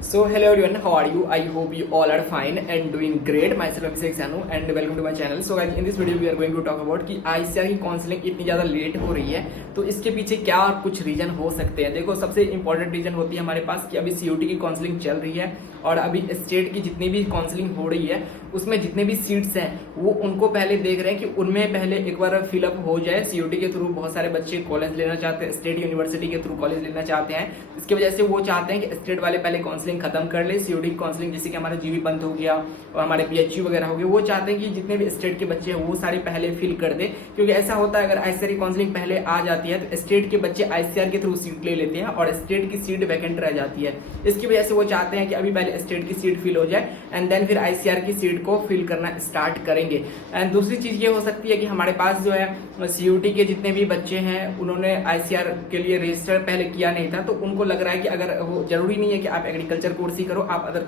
So hello everyone, how are you? I hope you all are fine and doing great. Myself Abhishek Sanu and welcome to my channel. So guys, in this video we are going to talk about कि ICAR की counselling इतनी ज़्यादा late हो रही है तो इसके पीछे क्या कुछ रीजन हो सकते हैं। देखो, सबसे इंपॉर्टेंट रीजन होती है हमारे पास कि अभी COT की काउंसलिंग चल रही है और अभी स्टेट की जितनी भी काउंसलिंग हो रही है उसमें जितने भी सीट्स हैं वो उनको पहले देख रहे हैं कि उनमें पहले एक बार फिलअप हो जाए। COT के थ्रू बहुत सारे बच्चे कॉलेज लेना चाहते हैं, स्टेट यूनिवर्सिटी के थ्रू कॉलेज लेना चाहते हैं। इसकी वजह से वो चाहते हैं कि स्टेट वाले पहले काउंसलिंग खत्म कर ले। COT की काउंसलिंग जैसे कि हमारा GV पंत हो गया और हमारे PHU वगैरह हो गए, वो चाहते हैं कि जितने भी स्टेट के बच्चे हैं वो सारे पहले फिल कर दे, क्योंकि ऐसा होता है अगर ICAR की काउंसलिंग पहले आ जाती है तो स्टेट के बच्चे ICAR के थ्रू सीट ले लेते हैं और स्टेट की सीट वैकेंट रह जाती है। इसकी वजह से वो चाहते हैं कि अभी पहले स्टेट की सीट फिल हो जाए एंड देन फिर ICAR की सीट को फिल करना स्टार्ट करेंगे। एंड दूसरी चीज ये हो सकती है कि हमारे पास जो है COT के जितने भी बच्चे हैं उन्होंने ICAR के लिए रजिस्टर पहले किया नहीं था, तो उनको लग रहा है कि अगर वो जरूरी नहीं है कि आप एग्रीकल्चर कोर्स ही करो, आप अदर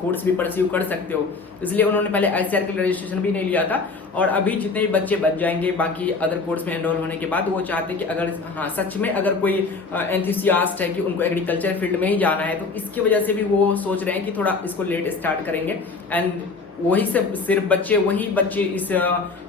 कोर्स भी परस्यू कर सकते हो, इसलिए उन्होंने पहले ICAR के लिए रजिस्ट्रेशन भी नहीं लिया था। और अभी जितने भी बच्चे बच जाएंगे बाकी अदर कोर्स में एनरोल होने के बाद, वो चाहते हैं कि अगर हाँ सच में अगर कोई एंथुसियास्ट है कि उनको एग्रीकल्चर फील्ड में ही जाना है तो इसकी वजह से भी वो सोच रहे हैं कि थोड़ा इसको लेट स्टार्ट करेंगे। एंड वही सब सिर्फ वही बच्चे इस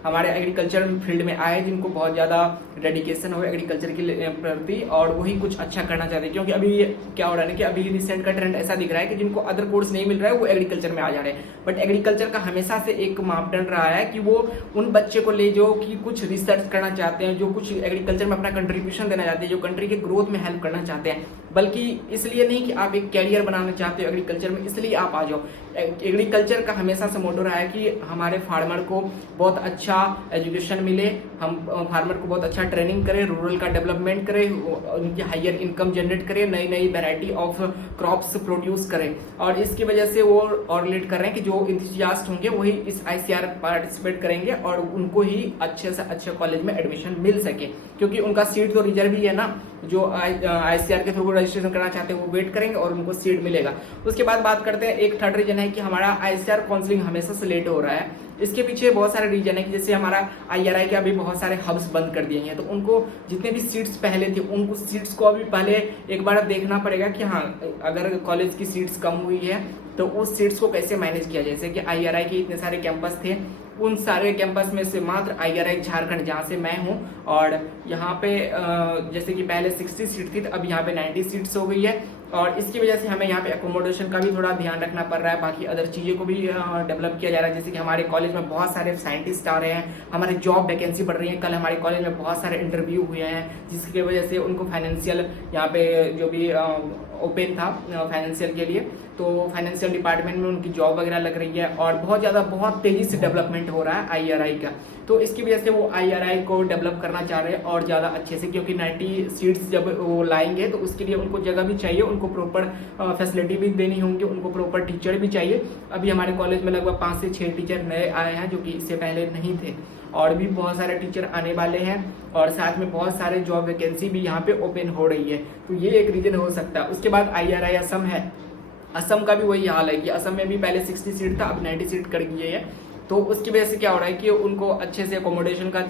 हमारे एग्रीकल्चर फील्ड में आए जिनको बहुत ज़्यादा डेडिकेशन हो एग्रीकल्चर के प्रति और वही कुछ अच्छा करना चाहते हैं। क्योंकि अभी क्या हो रहा है ना कि अभी रिसेंट का ट्रेंड ऐसा दिख रहा है कि जिनको अदर कोर्स नहीं मिल रहा है वो एग्रीकल्चर में आ जा रहे हैं, बट एग्रीकल्चर का हमेशा से एक मापदंड रहा है कि वो उन बच्चे को ले जो कि कुछ रिसर्च करना चाहते हैं, जो कुछ एग्रीकल्चर में अपना कंट्रीब्यूशन देना चाहते हैं, जो कंट्री के ग्रोथ में हेल्प करना चाहते हैं, बल्कि इसलिए नहीं कि आप एक कैरियर बनाना चाहते हो एग्रीकल्चर में इसलिए आप आ जाओ। एग्रीकल्चर का हमेशा से मोटो रहा है कि हमारे फार्मर को बहुत अच्छा एजुकेशन मिले, हम फार्मर को बहुत अच्छा ट्रेनिंग करें, रूरल का डेवलपमेंट करें, उनकी हायर इनकम जनरेट करें, नई नई वैरायटी ऑफ क्रॉप्स प्रोड्यूस करें। और इसकी वजह से वो और रिलेट कर रहे हैं कि जो इंथुसियास्ट होंगे वही इस ICAR पार्टिसिपेट करेंगे और उनको ही अच्छे से अच्छे कॉलेज में एडमिशन मिल सके, क्योंकि उनका सीट तो रिजर्व ही है ना। जो ICAR के थ्रू रजिस्ट्रेशन करना चाहते हैं वो वेट करेंगे और उनको सीट मिलेगा। उसके बाद बात करते हैं, एक थर्ड रीजन है कि हमारा ICAR काउंसलिंग हमेशा से लेट हो रहा है। इसके पीछे बहुत सारे रीजन है कि जैसे हमारा IRI के अभी बहुत सारे हब्स बंद कर दिए हैं, तो उनको जितने भी सीट्स पहले थे उनको सीट्स को अभी पहले एक बार देखना पड़ेगा कि हाँ अगर कॉलेज की सीट्स कम हुई है तो उस सीट्स को कैसे मैनेज किया जाए। जैसे कि IRI के इतने सारे कैंपस थे, उन सारे कैंपस में से मात्र IRI झारखंड जहाँ से मैं हूँ और यहाँ पे जैसे कि पहले 60 सीट थी तो अब यहाँ पे 90 सीट्स हो गई है और इसकी वजह से हमें यहाँ पे एकोमोडेशन का भी थोड़ा ध्यान रखना पड़ रहा है, बाकी अदर चीज़ों को भी डेवलप किया जा रहा है। जैसे कि हमारे कॉलेज में बहुत सारे साइंटिस्ट आ रहे हैं, हमारे जॉब वैकेंसी बढ़ रही है। कल हमारे कॉलेज में बहुत सारे इंटरव्यू हुए हैं जिसकी वजह से उनको फाइनेंशियल यहाँ पे जो भी ओपन था फाइनेंशियल के लिए, तो फाइनेंशियल डिपार्टमेंट में उनकी जॉब वगैरह लग रही है और बहुत तेजी से डेवलपमेंट हो रहा है IRI का। तो इसकी वजह से वो IRI को डेवलप करना चाह रहे हैं और ज़्यादा अच्छे से, क्योंकि 90 सीट्स जब वो लाएंगे तो उसके लिए उनको जगह भी चाहिए, उनको प्रॉपर फैसिलिटी भी देनी होंगी, उनको प्रॉपर टीचर भी चाहिए। अभी हमारे कॉलेज में लगभग 5 से 6 टीचर नए आए हैं जो कि इससे पहले नहीं थे और भी बहुत सारे टीचर आने वाले हैं और साथ में बहुत सारे जॉब वैकेंसी भी यहाँ पे ओपन हो रही है, तो ये एक रीजन हो सकता है। उसके बाद IRI असम है, असम का भी वही हाल है कि असम में भी पहले 60 सीट था अब 90 सीट कर गई है। तो उसकी वजह से क्या हो रहा है कि उनको अच्छे से अकोमोडेशन का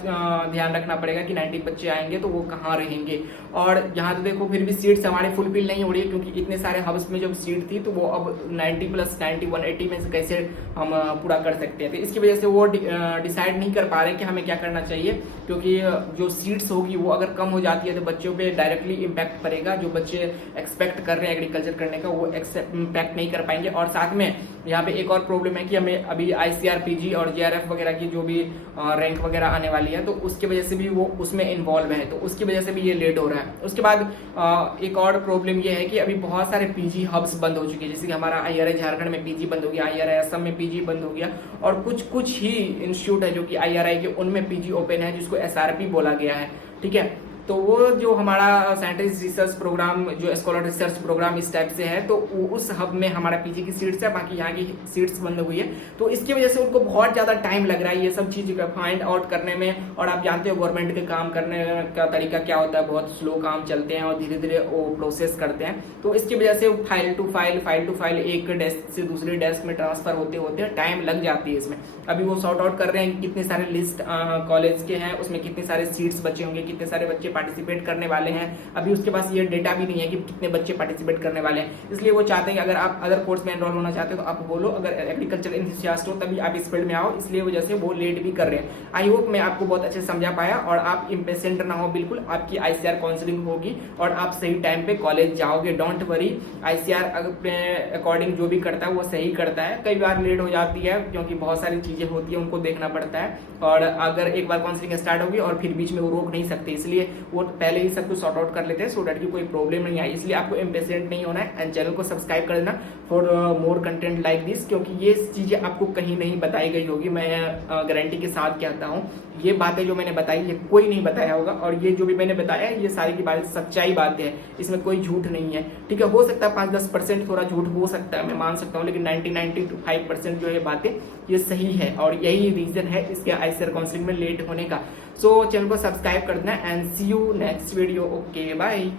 ध्यान रखना पड़ेगा कि 90 बच्चे आएंगे तो वो कहाँ रहेंगे। और यहाँ तो देखो फिर भी सीट्स हमारे फुलफिल नहीं हो रही है, क्योंकि इतने सारे हब्स में जब सीट थी तो वो अब 90 + 90 180 में से कैसे हम पूरा कर सकते हैं। तो इसकी वजह से वो डिसाइड नहीं कर पा रहे कि हमें क्या करना चाहिए, क्योंकि जो सीट्स होगी वो अगर कम हो जाती है तो बच्चों पे डायरेक्टली इम्पैक्ट पड़ेगा। जो बच्चे एक्सपेक्ट कर रहे हैं एग्रीकल्चर करने का वो इम्पैक्ट नहीं कर पाएंगे। और साथ में यहाँ पे एक और प्रॉब्लम है कि हमें अभी ICAR PG और JRF वगैरह की जो भी रैंक वगैरह आने वाली है तो उसकी वजह से भी वो उसमें इन्वॉल्व है, तो उसकी वजह से भी ये लेट हो रहा है। उसके बाद एक और प्रॉब्लम ये है कि अभी बहुत सारे PG हब्स बंद हो चुके हैं। जैसे कि हमारा IRI झारखंड में PG बंद हो गया, IRI असम में PG बंद हो गया और कुछ ही इंस्टीट्यूट है जो कि IRI के उनमें PG ओपन है जिसको SRP बोला गया है, ठीक है। तो वो जो हमारा साइंटिस्ट रिसर्च प्रोग्राम जो स्कॉलर रिसर्च प्रोग्राम इस टाइप से है तो उस हब में हमारा PG की सीट्स है, बाकी यहाँ की सीट्स बंद हुई है। तो इसकी वजह से उनको बहुत ज़्यादा टाइम लग रहा है ये सब चीज़ फाइंड आउट करने में। और आप जानते हो गवर्नमेंट के काम करने का तरीका क्या होता है, बहुत स्लो काम चलते हैं और धीरे धीरे वो प्रोसेस करते हैं। तो इसकी वजह से फाइल टू फाइल एक डेस्क से दूसरे डेस्क में ट्रांसफर होते होते टाइम लग जाती है इसमें। अभी वो सॉर्ट आउट कर रहे हैं कि कितने सारे लिस्ट कॉलेज के हैं, उसमें कितने सारे सीट्स बचे होंगे, कितने सारे बच्चे पार्टिसिपेट करने वाले हैं, अभी उसके पास ये डेटा भी नहीं है कि कितने बच्चे पार्टिसिपेट करने वाले हैं। इसलिए वो चाहते हैं कि अगर आप अदर कोर्स में एनरोल होना चाहते हो तो आप बोलो, अगर एग्रीकल्चर एंथुसियास्ट हो तभी आप इस फील्ड में आओ, इसलिए वजह से वो लेट भी कर रहे हैं। आई होप मैं आपको बहुत अच्छे से समझा पाया और आप इम्पेशेंट ना हो, बिल्कुल आपकी आईसीआर काउंसलिंग होगी और आप सही टाइम पे कॉलेज जाओगे। डोंट वरी, आईसीआर अकॉर्डिंग जो भी करता है वो सही करता है। कई बार लेट हो जाती है क्योंकि बहुत सारी चीजें होती है, उनको देखना पड़ता है, और अगर एक बार काउंसलिंग स्टार्ट होगी और फिर बीच में वो रोक नहीं सकते, इसलिए वो पहले ही सब कुछ सॉर्ट आउट कर लेते हैं सो डैट की कोई प्रॉब्लम नहीं आए। इसलिए आपको इम्पेशेंट नहीं होना है एंड चैनल को सब्सक्राइब कर देना for more content like this, क्योंकि ये चीजें आपको कहीं नहीं बताई गई होगी। मैं गारंटी के साथ कहता हूँ ये बातें जो मैंने बताई ये कोई नहीं बताया होगा, और ये जो भी मैंने बताया ये सारी की बात सच्चाई बातें हैं, इसमें कोई झूठ नहीं है। ठीक है, हो सकता है 5-10% थोड़ा झूठ हो सकता है, मैं मान सकता हूँ, लेकिन 90-95% जो है बातें ये सही है, और यही रीजन है इसके आईसीआर काउंसलिंग में लेट होने का। सो चैनल को सब्सक्राइब कर देना and see you next video. Okay bye.